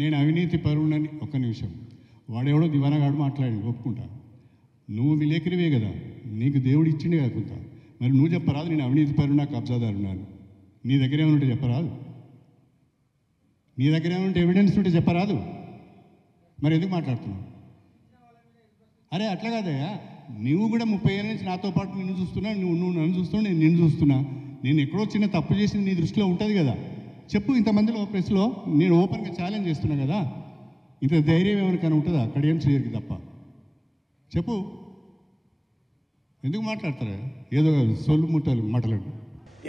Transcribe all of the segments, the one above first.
నేను అవినీతి పరుణని ఒక్క నిమిషం, వాడెవడో దివానగాడు మాట్లాడి ఒప్పుకుంటా. నువ్వు విలేకరివే కదా, నీకు దేవుడు ఇచ్చిండే కదా కొంత. మరి నువ్వు చెప్పరాదు నేను అవినీతి పరుణ కబ్జాదారున్నాను? నీ దగ్గర ఏమైనా చెప్పరాదు? నీ దగ్గర ఏమైనా ఎవిడెన్స్ ఉంటే చెప్పరాదు? మరి ఎందుకు మాట్లాడుతున్నావు? అరే అట్లా కాదయ్యా, నువ్వు కూడా 30 ఏళ్ళ నుంచి నాతో పాటు నిన్ను చూస్తున్నా, నువ్వు నన్ను చూస్తున్నా, నేను నిన్ను చూస్తున్నా. నేను ఎక్కడో చిన్న తప్పు చేసింది నీ దృష్టిలో ఉంటుంది కదా, చెప్పు. ఇంతమందిలో ప్రెస్లో నేను ఓపెన్గా ఛాలెంజ్ చేస్తున్నా కదా, ఇంత ధైర్యం ఎవరికైనా ఉంటుందా? అక్కడ ఏం చేయరు తప్ప చెప్పు. ఎందుకు మాట్లాడతారా ఏదో సొల్లు ముట్టలు మాటలు?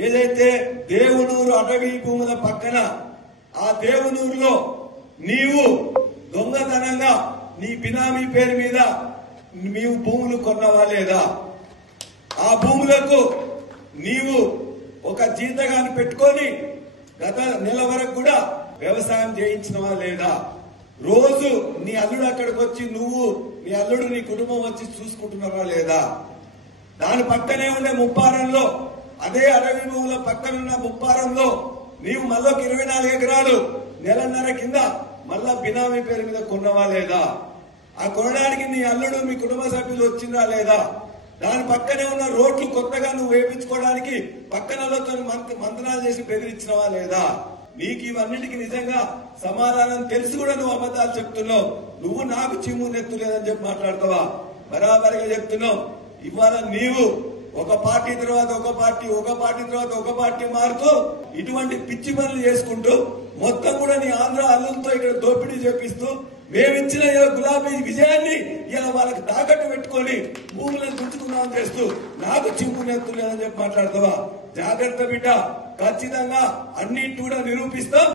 ఏదైతే దేవునూరు అటవీ భూముల పక్కన ఆ దేవునూరులో నీవు దొంగతనంగా నీ బినామీ పేరు మీద నీవు భూములు కొన్నవా లేదా? ఆ భూములకు నీవు ఒక జీతగాన్ని పెట్టుకొని గత నెల వరకు కూడా వ్యవసాయం చేయించినవా లేదా? రోజు నీ అల్లుడు అక్కడికి వచ్చి నువ్వు నీ అల్లుడు నీ కుటుంబం వచ్చి చూసుకుంటున్నావా లేదా? దాని పక్కనే ఉండే ముప్పారంలో, అదే అడవి భూముల పక్కనున్న ముప్పారంలో నీవు మళ్ళొక 24 ఎకరాలు నెలన్నర కింద మళ్ళా బినామీ పేరు మీద కొన్నవా లేదా? ఆ కొనడానికి నీ అల్లుడు మీ కుటుంబ సభ్యులు వచ్చిందా లేదా? దాని పక్కనే ఉన్న రోడ్లు కొత్తగా నువ్వు వేయించుకోవడానికి పక్కనలతో మంతనాలు చేసి బెదిరించినవా లేదా? నీకు ఇవన్నిటికీ నిజంగా సమాధానం తెలిసి కూడా నువ్వు అబద్ధాలు చెప్తున్నావు. నువ్వు నాకు చిమ్ము నెత్తు లేదని చెప్పి మాట్లాడతావా? బరాబరిగా చెప్తున్నావు. ఇవాళ నీవు ఒక పార్టీ తర్వాత ఒక పార్టీ, ఒక పార్టీ తర్వాత ఒక పార్టీ మారుతూ ఇటువంటి పిచ్చి పనులు చేసుకుంటూ మొత్తం కూడా నీ ఆంధ్ర అల్లులతో ఇక్కడ దోపిడీ చేపిస్తూ మేమిచ్చిన గులాబీ విజయాన్ని ఇలా వాళ్ళకి తాకట్టు పెట్టుకొని భూములను గుంజుకున్నామని చేస్తూ నాకు చిమ్ము నెత్తు లేదని చెప్పి మాట్లాడతావా? జాగ్రత్త బిడ్డ, ఖచ్చితంగా అన్నిటి కూడా నిరూపిస్తాం.